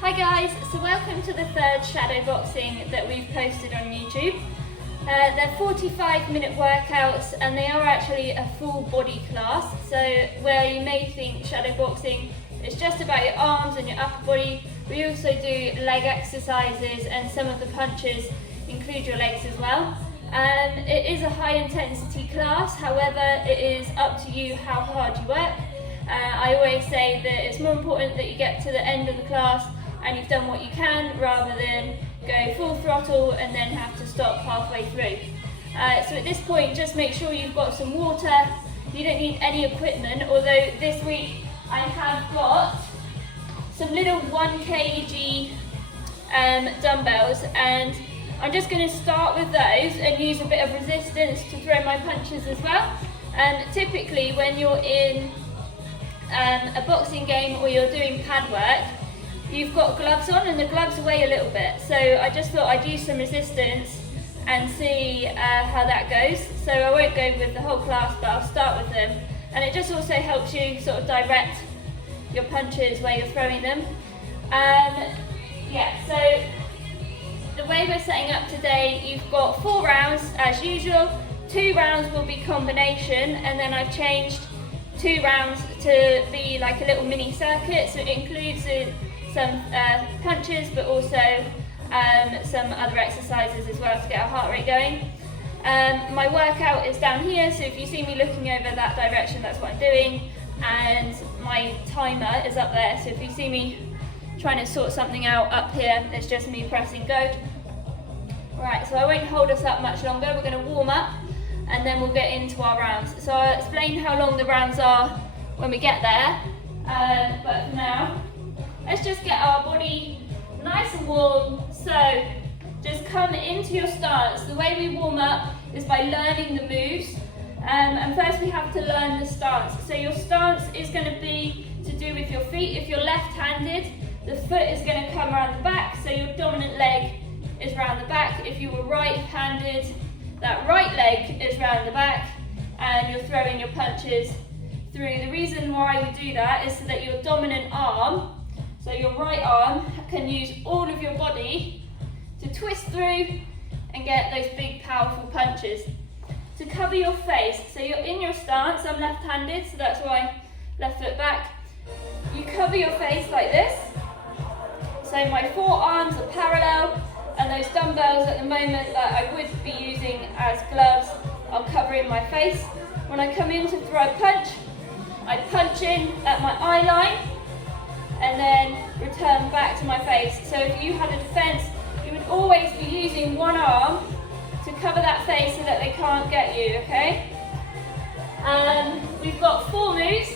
Hi guys, so welcome to the third shadow boxing that we've posted on YouTube. They're 45-minute workouts and they are actually a full body class. So where you may think shadow boxing is just about your arms and your upper body, we also do leg exercises and some of the punches include your legs as well. It is a high intensity class, however it is up to you how hard you work. I always say that it's more important that you get to the end of the class and you've done what you can rather than go full throttle and then have to stop halfway through. So at this point just make sure you've got some water. You don't need any equipment, although this week I have got some little 1 kg dumbbells, and I'm just going to start with those and use a bit of resistance to throw my punches as well. And typically when you're in a boxing game or you're doing pad work, you've got gloves on and the gloves weigh a little bit. So I just thought I'd use some resistance and see how that goes. So I won't go with the whole class, but I'll start with them. And it just also helps you sort of direct your punches where you're throwing them. So the way we're setting up today, you've got 4 rounds as usual. 2 rounds will be combination, and then I've changed 2 rounds to be like a little mini circuit. So it includes some punches, but also some other exercises as well to get our heart rate going. My workout is down here, so if you see me looking over that direction, that's what I'm doing. And my timer is up there, so if you see me trying to sort something out up here, it's just me pressing go. Right, so I won't hold us up much longer. We're going to warm up and then we'll get into our rounds. So I'll explain how long the rounds are when we get there, but for now, let's just get our body nice and warm. So just come into your stance. The way we warm up is by learning the moves. And first we have to learn the stance. So your stance is going to be to do with your feet. If you're left-handed, the foot is going to come around the back, so your dominant leg is around the back. If you were right-handed, that right leg is around the back and you're throwing your punches through. The reason why we do that is so that your dominant arm, so your right arm, can use all of your body to twist through and get those big powerful punches. To cover your face, so you're in your stance, I'm left-handed, so that's why left foot back. You cover your face like this. So my forearms are parallel, and those dumbbells at the moment that I would be using as gloves are covering my face. When I come in to throw a punch, I punch in at my eye line and then return back to my face. So if you had a defense, you would always be using one arm to cover that face so that they can't get you, okay? We've got 4 moves,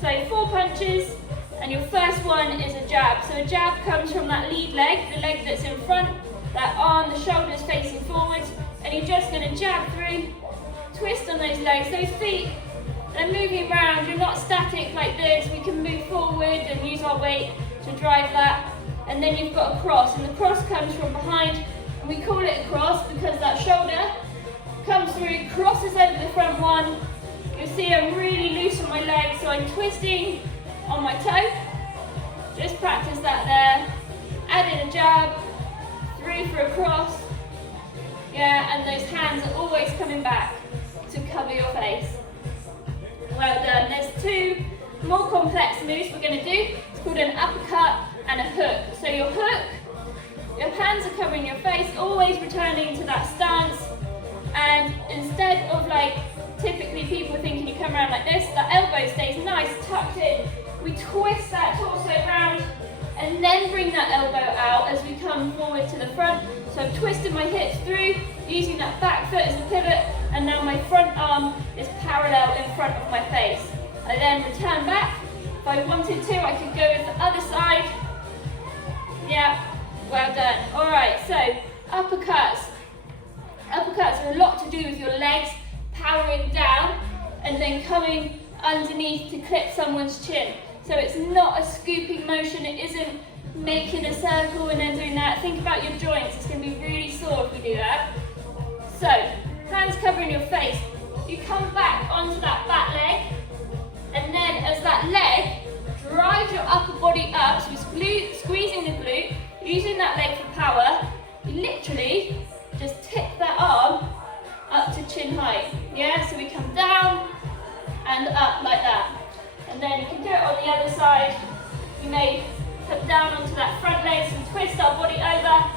so 4 punches, and your first one is a jab. So a jab comes from that lead leg, the leg that's in front, that arm, the shoulders facing forwards, and you're just going to jab through, twist on those legs, those feet, and moving around. You're not static like this. We can move forward and use our weight to drive that. And then you've got a cross, and the cross comes from behind, and we call it a cross because that shoulder comes through, crosses over the front one. You'll see I'm really loose on my legs, so I'm twisting on my toe. Just practice that there. Add in a jab, through for a cross. Yeah, and those hands are always coming back to cover your face. Well done. There's 2 more complex moves we're going to do. It's called an uppercut and a hook. So your hook, your hands are covering your face, always returning to that stance. And instead of like typically people thinking you come around like this, that elbow stays nice, tucked in. We twist that torso around and then bring that elbow out as we come forward to the front. So I've twisted my hips through, using that back foot as a pivot, and now my front arm is parallel in front of my face. I then return back. If I wanted to, I could go with the other side. Yeah, well done. All right, so uppercuts. Uppercuts are a lot to do with your legs powering down and then coming underneath to clip someone's chin. So it's not a scooping motion, it isn't making a circle and then doing that. Think about your joints, it's going to be really sore if we do that. So, hands covering your face. You come back onto that back leg, and then as that leg drives your upper body up, so you're squeezing using the glute, using that leg for power, you literally just tip that arm up to chin height. Yeah, so we come down and up like that. And then you can do it on the other side. You may come down onto that front leg and twist our body over,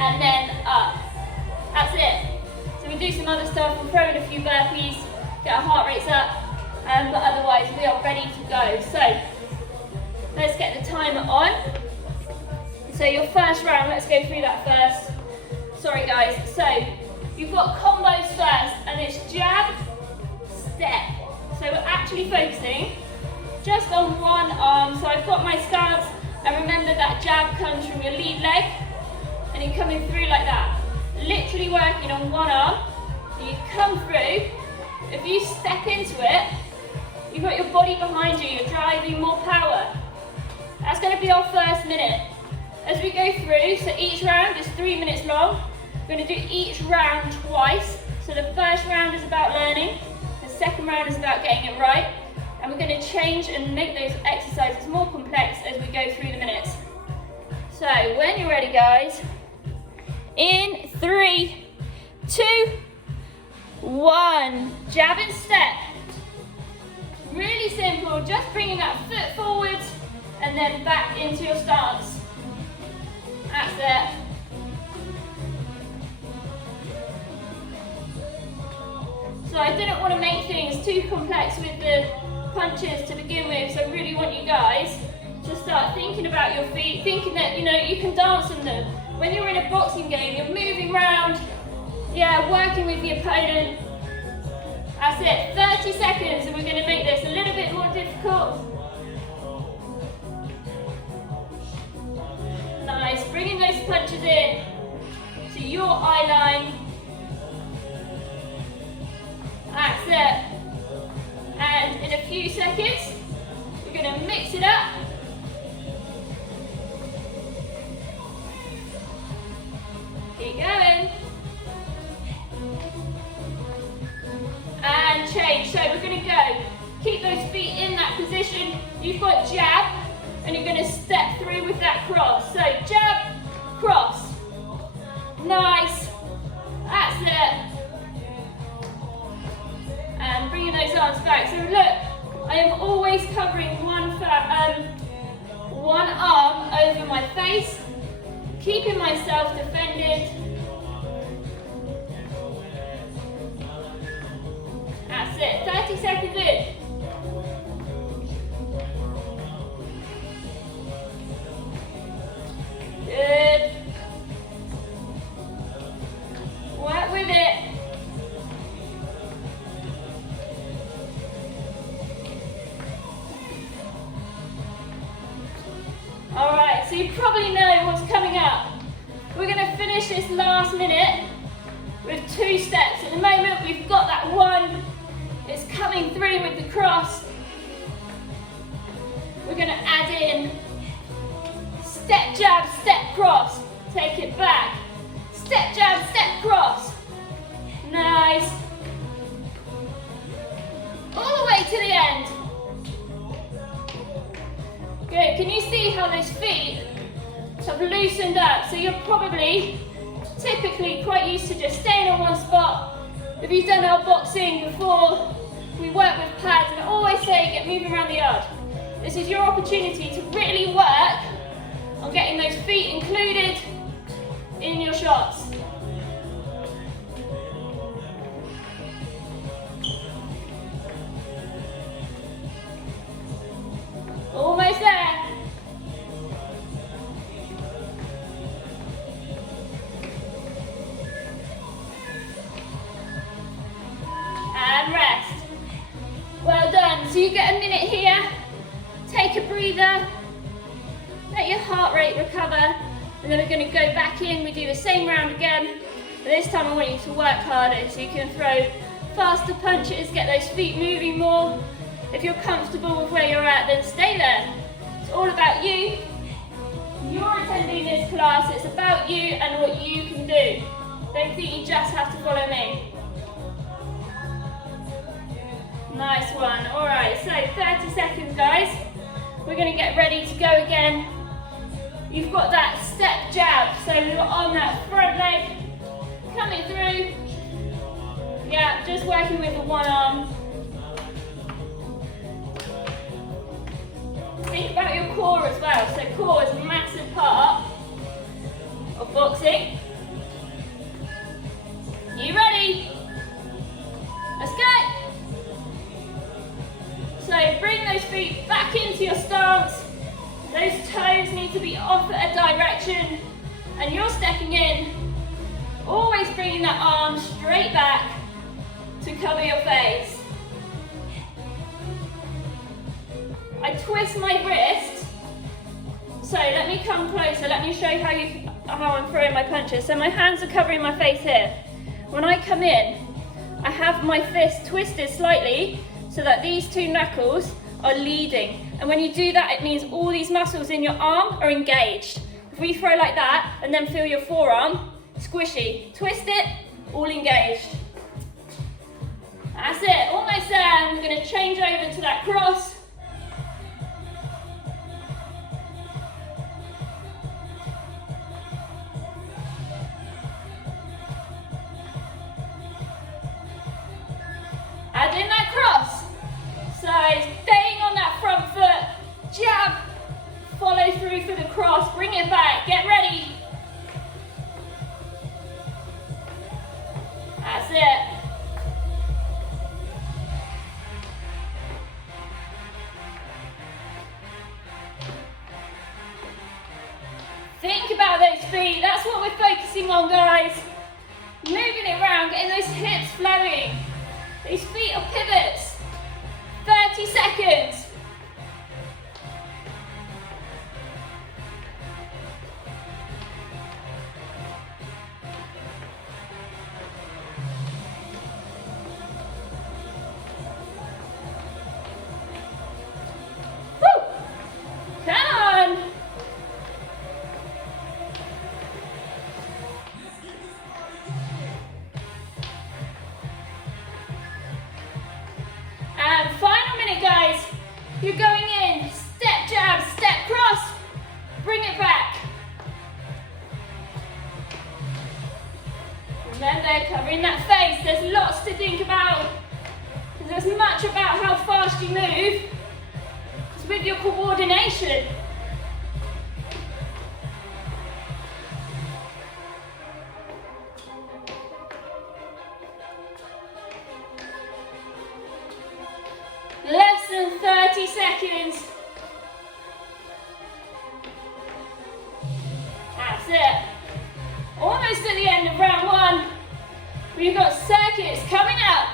and then up. That's it. So we do some other stuff, we'll throw in a few burpees, get our heart rates up, but otherwise we are ready to go. So let's get the timer on. So your first round, let's go through that first. Sorry guys, so you've got combos first, and it's jab, step. So we're actually focusing just on one arm. So I've got my stance, and remember that jab comes from your lead leg, and you're coming through like that. Literally working on one arm. So you come through. If you step into it, you've got your body behind you, you're driving more power. That's going to be our first minute. As we go through, so each round is 3 minutes long. We're going to do each round twice. So the first round is about learning, the second round is about getting it right, and we're going to change and make those exercises more complex as we go through the minutes. So when you're ready guys, in 3, 2, 1, jab and step. Really simple, just bringing that foot forwards and then back into your stance. That's it. So I didn't want to make things too complex with the punches to begin with, so I really want you guys to start thinking about your feet, thinking that, you know, you can dance on them. When you're in a boxing game, you're moving around, yeah, working with the opponent. That's it, 30 seconds, and we're going to make this a little bit more difficult. Nice, bringing those punches in to your eye line. That's it. And in a few seconds, we're going to mix it up. Keep going. And change. So we're going to go. Keep those feet in that position. You've got jab, and you're going to step through with that cross. So jab, cross. Nice. That's it. And bringing those arms back. So look, I am always covering one arm over my face, keeping myself defended. That's it, 30 seconds in. Good. Work with it. Alright, so you probably know what's coming up. We're going to finish this last minute with 2 steps. At the moment we've got that one, it's coming through with the cross. We're going to add in step, jab, step, cross. Take it back. Step, jab, step, cross. Nice. All the way to the end. Good, can you see how those feet have loosened up? So you're probably typically quite used to just staying on one spot. If you've done our boxing before, we work with pads, and I always say get moving around the yard. This is your opportunity to really work on getting those feet included in your shots. Almost there. And rest. Well done. So you get a minute here. Take a breather. Let your heart rate recover. And then we're going to go back in. We do the same round again. But this time I want you to work harder so you can throw faster punches, get those feet moving more. If you're comfortable with where you're at, then stay there. It's all about you. You're attending this class. It's about you and what you can do. Don't think you just have to follow me. Nice one. All right, so 30 seconds, guys. We're going to get ready to go again. you've got that step jab. So you're on that front leg, coming through. Yeah, just working with the one arm. Think about your core as well. So core is a massive part of boxing. You ready? Let's go. So bring those feet back into your stance. Those toes need to be off at a direction, and you're stepping in. Always bringing that arm straight back to cover your face. I twist my wrist. So let me come closer. Let me show you how I'm throwing my punches. So my hands are covering my face here. When I come in, I have my fist twisted slightly so that these two knuckles are leading. And when you do that, it means all these muscles in your arm are engaged. If we throw like that and then feel your forearm, squishy. Twist it, all engaged. That's it, almost there. We're going to change over to that cross. Add in that cross. So staying on that front foot, jab, follow through for the cross, bring it back, get ready. That's it. Think about those feet, that's what we're focusing on, guys. Moving it around, getting those hips flowing. These feet are pivots. 30 seconds. Woo! Come on. And final minute, guys. You're going in, step jab, step cross, bring it back. Remember, covering that face, there's lots to think about. There's as much about how fast you move as with your coordination. Less than 30 seconds. That's it. Almost at the end of round one. We've got circuits coming up.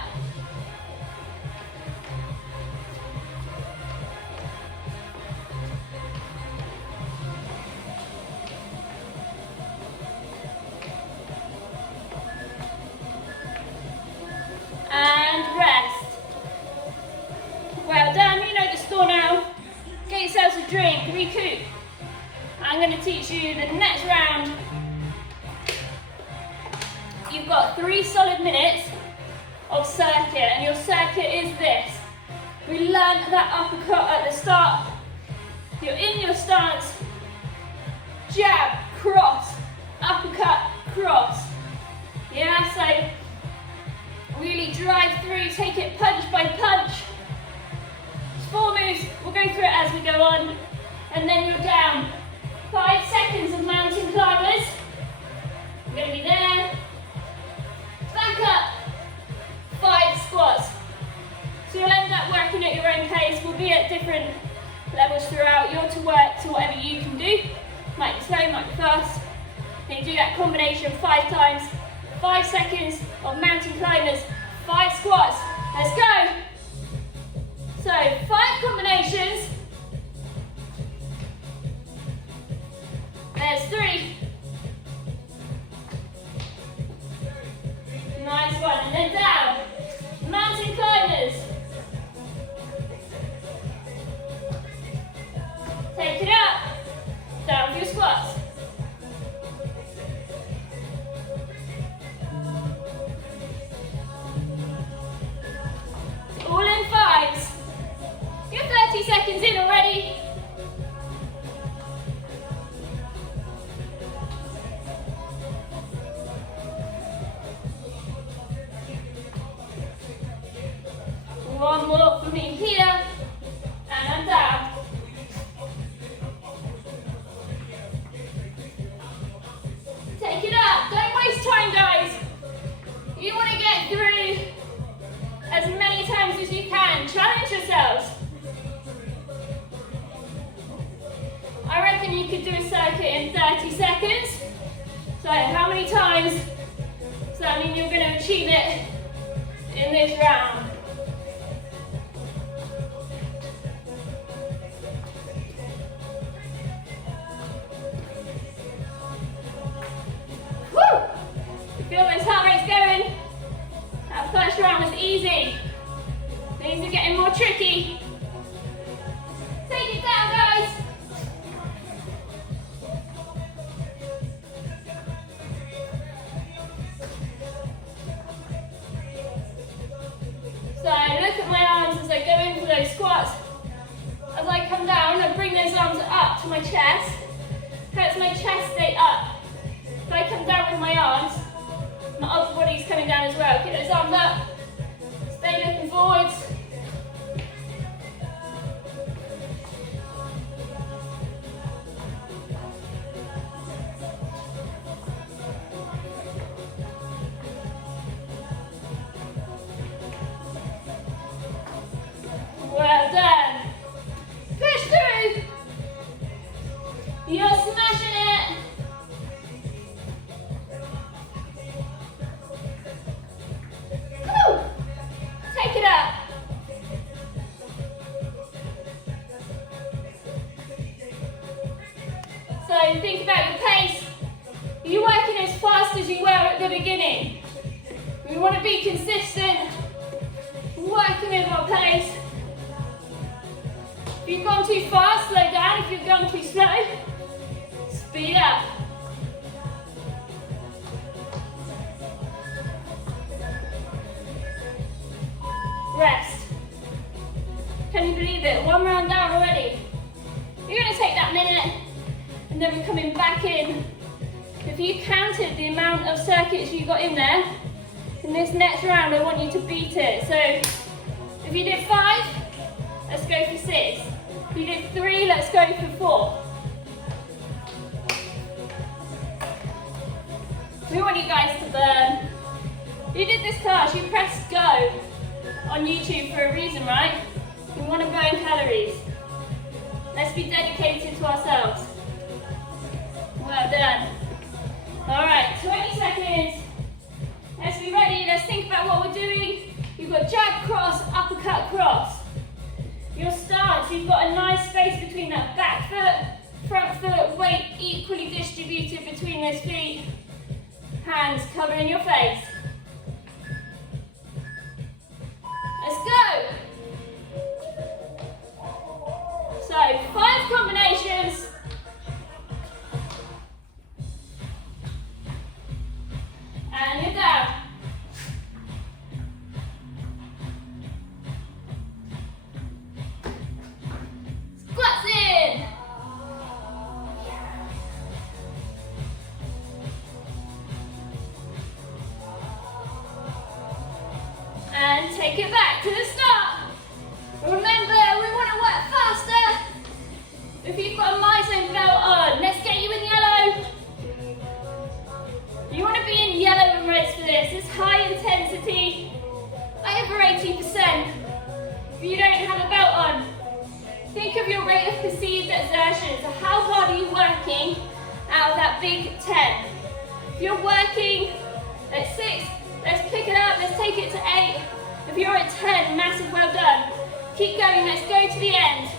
And rest. Well done, you know the score now. Get yourselves a drink, recoup. I'm going to teach you the next round. You've got 3 solid minutes of circuit, and your circuit is this. We learned that uppercut at the start. You're in your stance, jab, cross, uppercut, cross. Yeah, so really drive through, take it punch by punch. 4 moves, we'll go through it as we go on, and then you're down. 5 seconds of mountain climbers. We're going to be there. Back up. 5 squats. So you'll end up working at your own pace. We'll be at different levels throughout. You're to work to whatever you can do. Might be slow, might be fast. Then you do that combination 5 times. 5 seconds of mountain climbers. 5 squats. Let's go. So 5 combinations. There's 3. Nice one. And then down. Mountain climbers. Take it up. Down for your squats. All in 5s. You're 30 seconds in already. You want to get through as many times as you can. Challenge yourselves. I reckon you could do a circuit in 30 seconds. So how many times does that mean you're going to achieve it in this round? Woo! You feel those heart rates going? That first round was easy. Things are getting more tricky. Take it down, guys. So look at my arms as I go in for those squats. As I come down, I bring those arms up to my chest. Helps my chest stay up. If I come down with my arms, my upper body's coming down as well. Keep those arms up. Stay looking forwards. Well done. Push through. You're smashing it. Woo. Take it up. So think about your pace. You're working as fast as you were at the beginning. We want to be consistent. Working with our pace. If you've gone too fast, slow down. If you've gone too slow, speed up. Rest. Can you believe it? One round down already. You're going to take that minute and then we're coming back in. If you counted the amount of circuits you got in there, in this next round I want you to beat it. So if you did 5, let's go for 6. If you did 3, let's go for 4. We want you guys to burn. You did this class, you pressed go on YouTube for a reason, right? You want to burn calories. Let's be dedicated to ourselves. Well done. Alright, 20 seconds. Let's be ready, let's think about what we're doing. You've got jab, cross, uppercut, cross. Your stance, you've got a nice space between that back foot, front foot, weight equally distributed between those feet. Hands covering your face. Let's go. So 5 combinations. And you're down. Squats in. And take it back to the start. Remember, we want to work faster. If you've got a MyZone belt on, let's get you in yellow. You want to be in yellow and reds for this. It's high intensity, over 80%. If you don't have a belt on, think of your rate of perceived exertion. So how hard are you working out of that big 10? If you're working at 6, let's pick it up, let's take it to 8. If you're at 10, massive well done. Keep going, let's go to the end.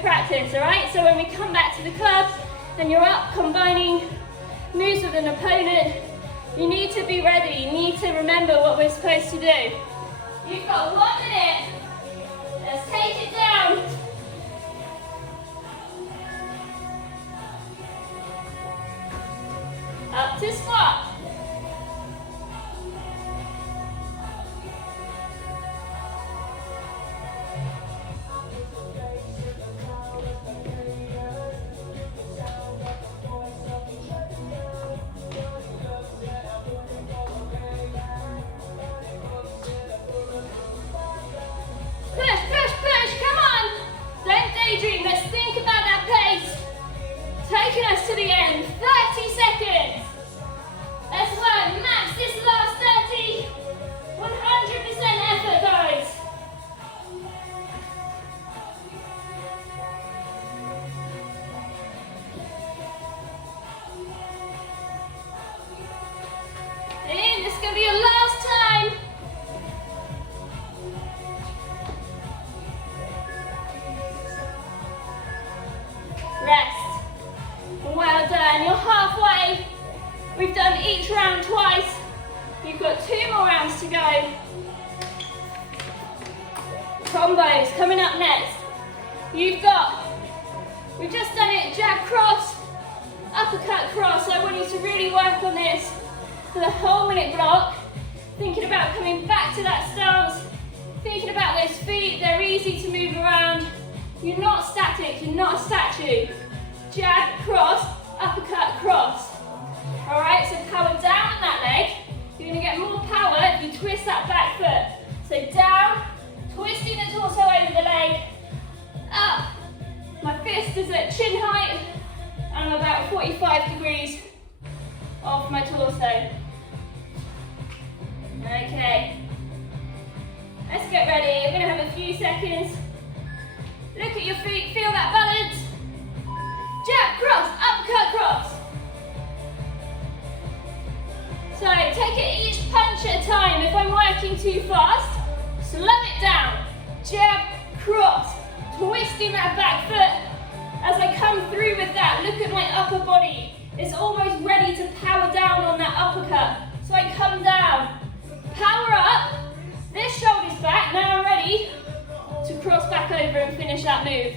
Practice, alright? So when we come back to the club and you're up combining moves with an opponent, you need to be ready. You need to remember what we're supposed to do. You've got 1 minute. Let's take it down. to squat. Let's think about that pace. Taking us to the end. 30 seconds. Let's work. Max this last 30. 100% effort, guys. In. This is going to be your last time. Rest. Well done. You're halfway. We've done each round twice. You've got 2 more rounds to go. Combos coming up next. We've just done it, jab cross, uppercut cross. So I want you to really work on this for the whole minute block. Thinking about coming back to that stance. Thinking about those feet, they're easy to move around. You're not static, you're not a statue. Jab, cross, uppercut, cross. All right, so power down on that leg. You're gonna get more power if you twist that back foot. So down, twisting the torso over the leg, up. My fist is at chin height, and I'm about 45 degrees off my torso. Okay, let's get ready. I'm gonna have a few seconds. Look at your feet, feel that balance. Jab, cross, uppercut, cross. So take it each punch at a time. If I'm working too fast, slow it down. Jab, cross, twisting that back foot. As I come through with that, look at my upper body. It's almost ready to power down on that uppercut. So I come down, power up, this shoulder's back, now I'm ready to cross back over and finish that move.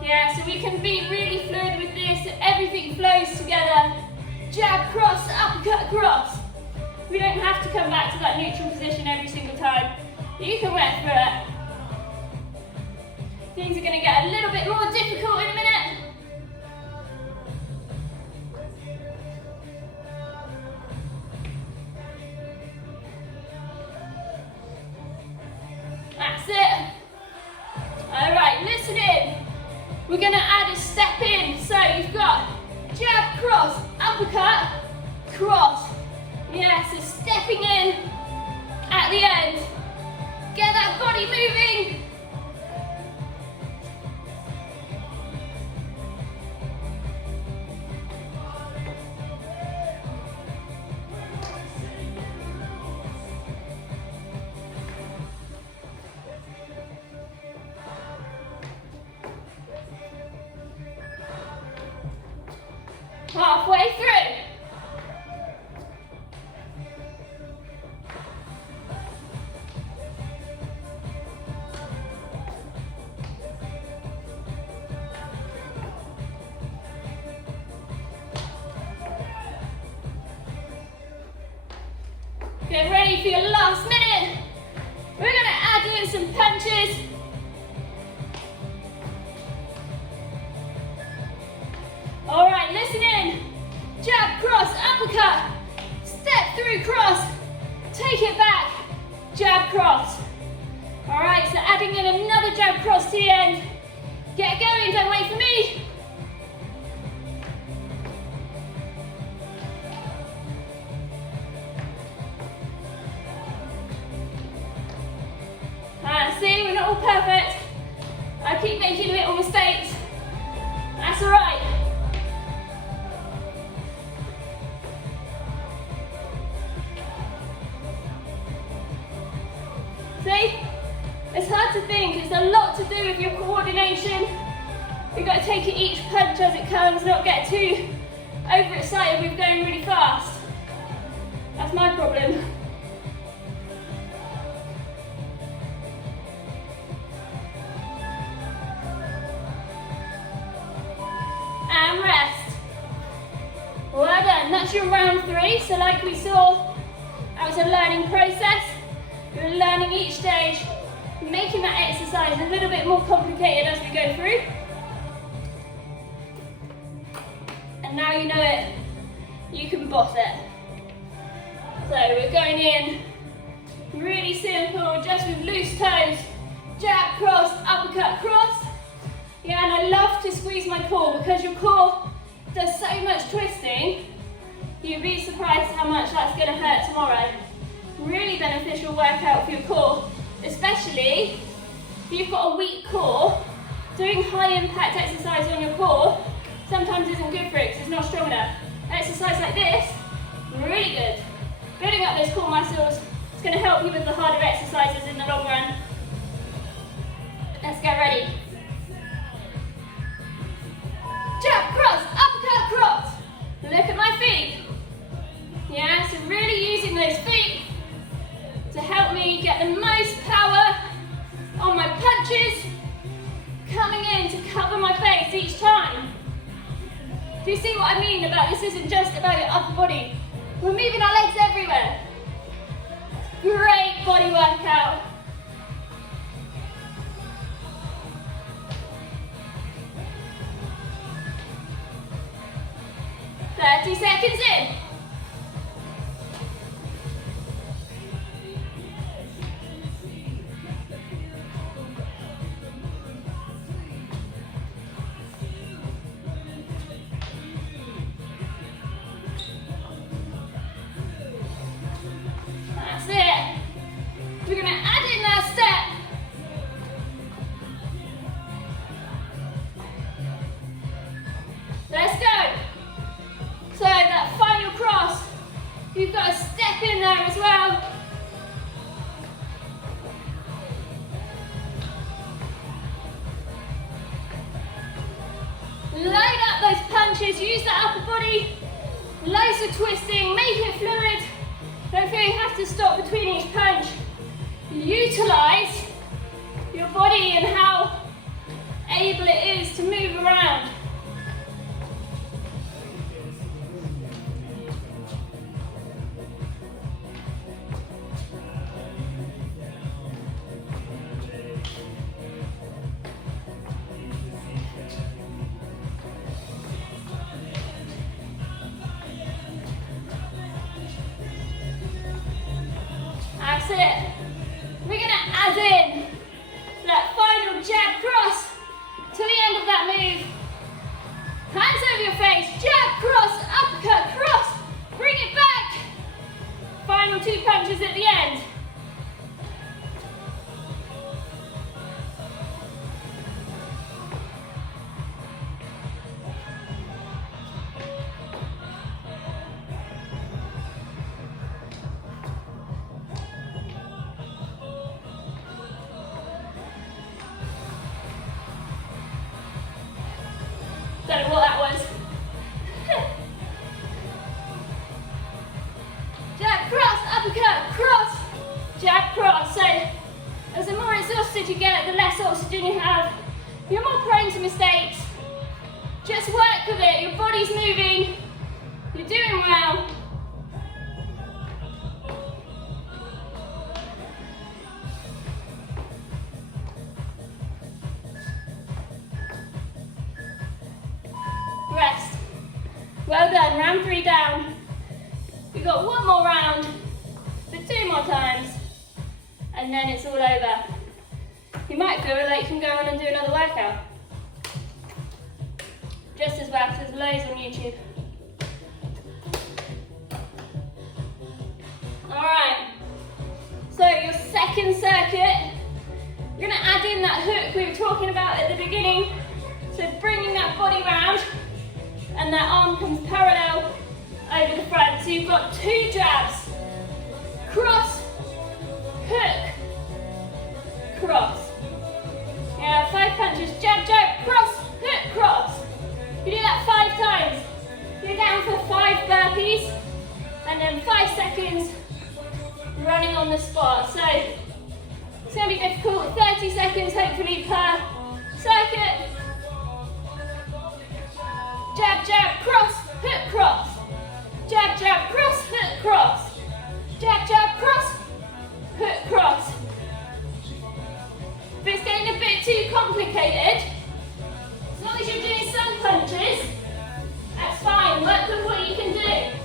Yeah, so we can be really fluid with this, everything flows together. Jab, cross, uppercut, cross. We don't have to come back to that neutral position every single time. You can work through it. Things are going to get a little bit more difficult in a minute. That's it. All right, listen in. We're going to add a step in. So you've got jab, cross, uppercut, cross. Yeah, so stepping in at the end. Get that body moving. Halfway through. Get ready for your last minute. We're going to add in some punches. All right, listen in. Jab, cross, uppercut. Step through, cross. Take it back. Jab, cross. All right, so adding in another jab, cross to the end. Get going, don't wait for me. See, we're not all perfect. I keep making little mistakes. That's all right. See? It's hard to think. It's a lot to do with your coordination. You've got to take it each punch as it comes, not get too overexcited with going really fast. That's my problem. And rest. Well done. That's your round. So like we saw, that was a learning process. We're learning each stage, making that exercise a little bit more complicated as we go through. And now you know it, you can boss it. So we're going in really simple, just with loose toes. Jab, cross, uppercut, cross. Yeah, and I love to squeeze my core because your core does so much twisting. You'd be surprised how much that's going to hurt tomorrow. Really beneficial workout for your core, especially if you've got a weak core. Doing high impact exercise on your core sometimes isn't good for it because it's not strong enough. Exercise like this, really good. Building up those core muscles, it's going to help you with the harder exercises in the long run. Let's get ready. Jab, cross, uppercut, cross. Look at my feet. Yeah, so really using those feet to help me get the most power on my punches, coming in to cover my face each time. Do you see what I mean about this isn't just about your upper body? We're moving our legs everywhere. Great body workout. "30 seconds in." That's it. We're going to add in that step. Let's go. So that final cross, you've got to step in there as well. Load up those punches, use that upper body, loads of twisting, make it fluid. Don't feel you have to stop between each punch. Utilize your body and how able it is to move around. That's it. We're going to add in that final jab cross to the end of that move. Hands over your face, jab, cross, uppercut, cross. Bring it back. Final 2 punches at the end. Don't know what that was. Jab, cross, uppercut, cross, jab, cross. So as the more exhausted you get, the less oxygen you have, you're more prone to mistakes. Just work with it, your body's moving, you're doing well. Rest. Well done, round 3 down. We've got 1 more round for 2 more times, and then it's all over. You might feel like you can go on and do another workout. Just as well, there's loads on YouTube. Alright, so your second circuit, you're going to add in that hook we were talking about at the beginning. So bringing that body round, and that arm comes parallel over the front. So you've got 2 jabs. Cross, hook, cross. Yeah, 5 punches. Jab, jab, cross, hook, cross. You do that 5 times. You're down for 5 burpees, and then 5 seconds running on the spot. So it's going to be difficult. 30 seconds hopefully per circuit. Jab, jab, cross, hook, cross. Jab, jab, cross, hook, cross. Jab, jab, cross, hook, cross. If it's getting a bit too complicated, as long as you're doing some punches, that's fine. Work with what you can do.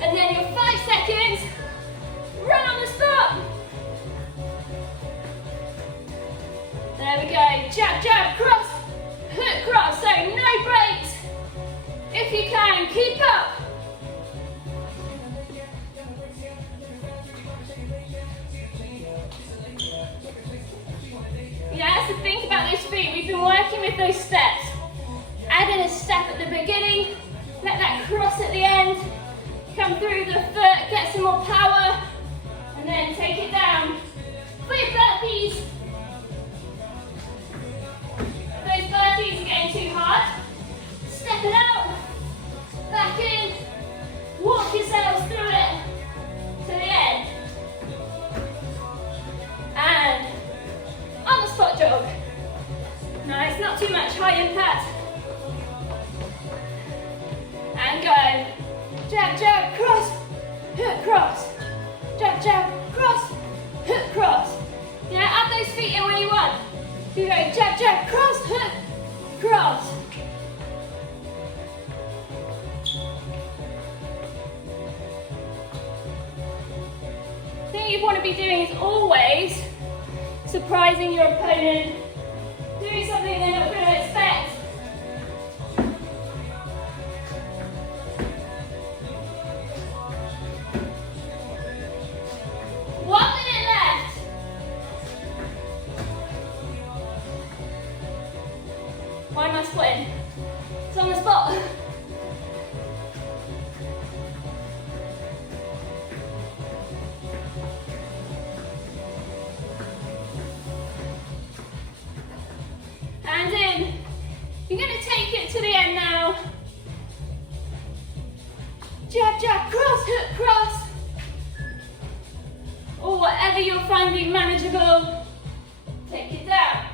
And then your 5 seconds, run on the spot. There we go. Jab, jab, cross, hook, cross. So no breaks. If you can, keep up. Yeah, that's the thing about those feet. We've been working with those steps. Add in a step at the beginning, let that cross at the end, come through the foot, get some more power, and then take it down. For your burpees, if those burpees are getting too hard, step it out, back in, walk yourselves through it to the end. And on the spot jog. Nice, not too much, high impact. And go. Jab, jab, cross, hook, cross. Jab, jab, cross, hook, cross. Yeah, add those feet in when you want. You go jab, jab, cross, hook, cross. The thing you want to be doing is always surprising your opponent, doing something they're not going to expect. Why am I splitting? It's on the spot. And in. You're going to take it to the end now. Jab, jab, cross, hook, cross. Or whatever you're finding manageable. Take it down.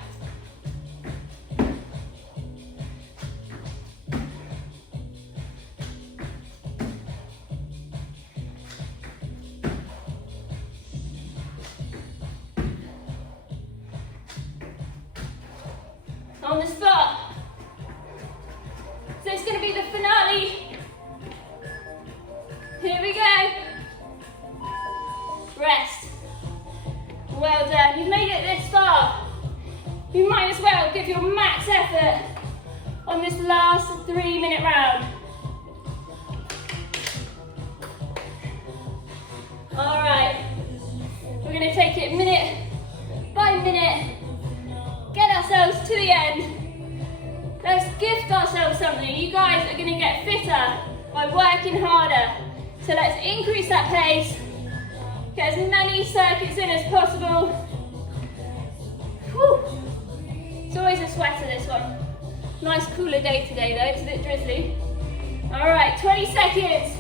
On the spot. So it's going to be the finale. Here we go. Rest. Well done. You've made it this far. You might as well give your max effort on this last 3-minute round. All right. We're going to take it minute by minute. Get ourselves to the end. Let's gift ourselves something. You guys are going to get fitter by working harder. So let's increase that pace. Get as many circuits in as possible. Whew. It's always a sweater, this one. Nice cooler day today though, it's a bit drizzly. All right, 20 seconds.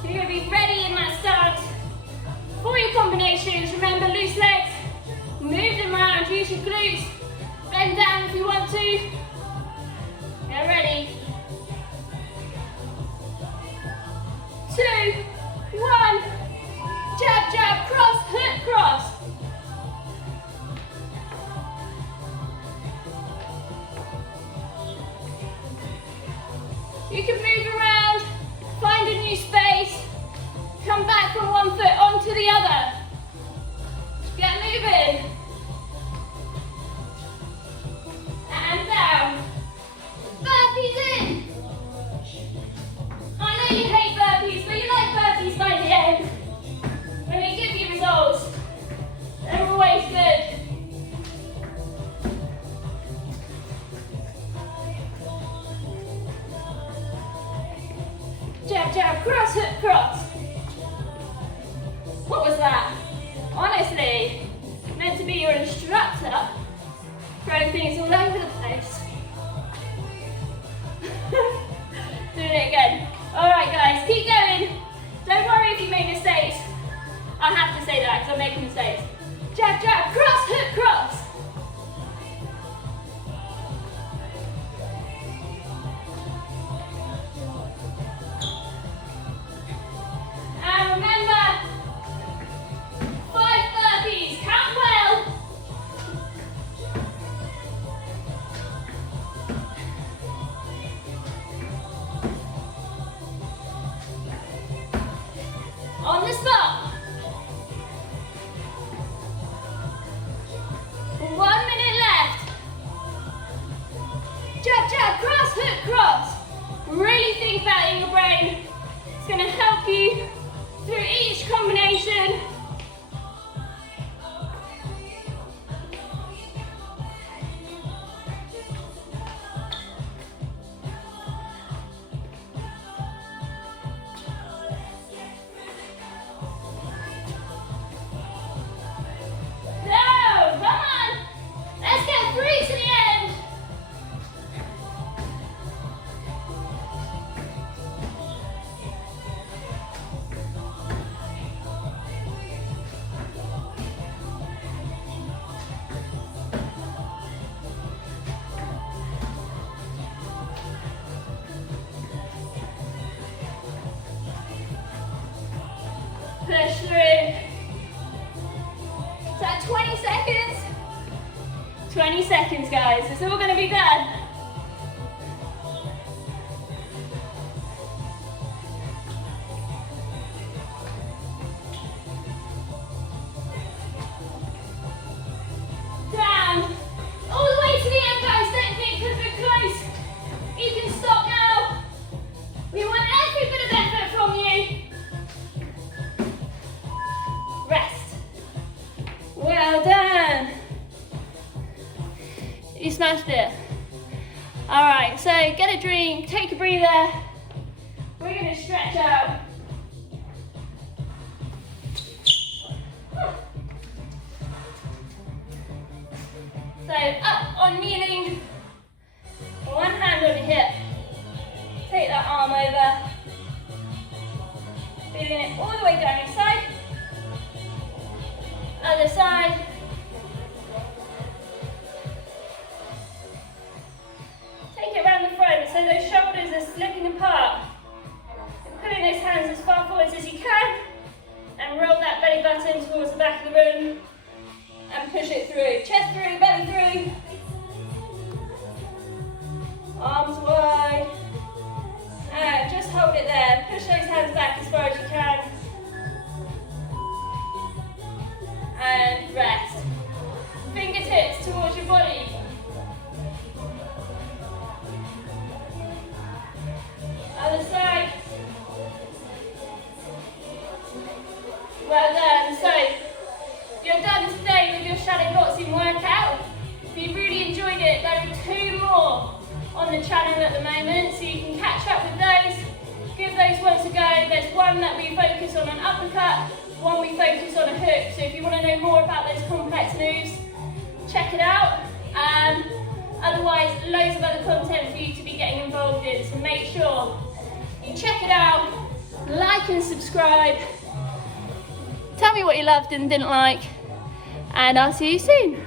So you're going to be ready in that stance. For your combinations, remember loose legs. Move them around, use your glutes. Bend down if you want to. Get ready. 2, 1. Jab, jab, cross, hook, cross. You can move around, find a new space, come back from one foot onto the other. Get moving. And down. Burpees in. I know you hate burpees, but you like burpees by the end. When they give you results, they're always good. Jab, jab, cross, hook, cross. What was that? Honestly, meant to be your instructor. Throwing things all over the place. Doing it again. Alright guys, keep going. Don't worry if you make mistakes. I have to say that because I'm making mistakes. Jab, jab, jab, cross, hook, cross. Really think about it in your brain. It's going to help you through each combination. Push through. Is that 20 seconds? 20 seconds, guys. It's all going to be done. Down. All the way to the end, guys. Don't think because we're close. You can stop now. We want every bit of effort from you. Rest. Well done. You smashed it. Alright, so get a drink, take a breather. We're going to stretch out. So up on kneeling, one hand on your hip. Take that arm over. Feeling it all the way down your side. Other side. Take it around the front so those shoulders are slipping apart. And pulling those hands as far forwards as you can. And roll that belly button towards the back of the room. And push it through. Chest through, belly through. Arms wide. And just hold it there. Push those hands back as far as you can. And rest. Fingertips towards your body. Other side. Well done. So, you're done today with your shadow boxing workout. If you really enjoyed it, there are 2 more on the channel at the moment, so you can catch up with those. Give those ones a go. There's one that we focus on an uppercut, one we focus on a hook. So if you want to know more about those complex moves, check it out. Otherwise, loads of other content for you to be getting involved in. So make sure you check it out, like and subscribe. Tell me what you loved and didn't like, and I'll see you soon.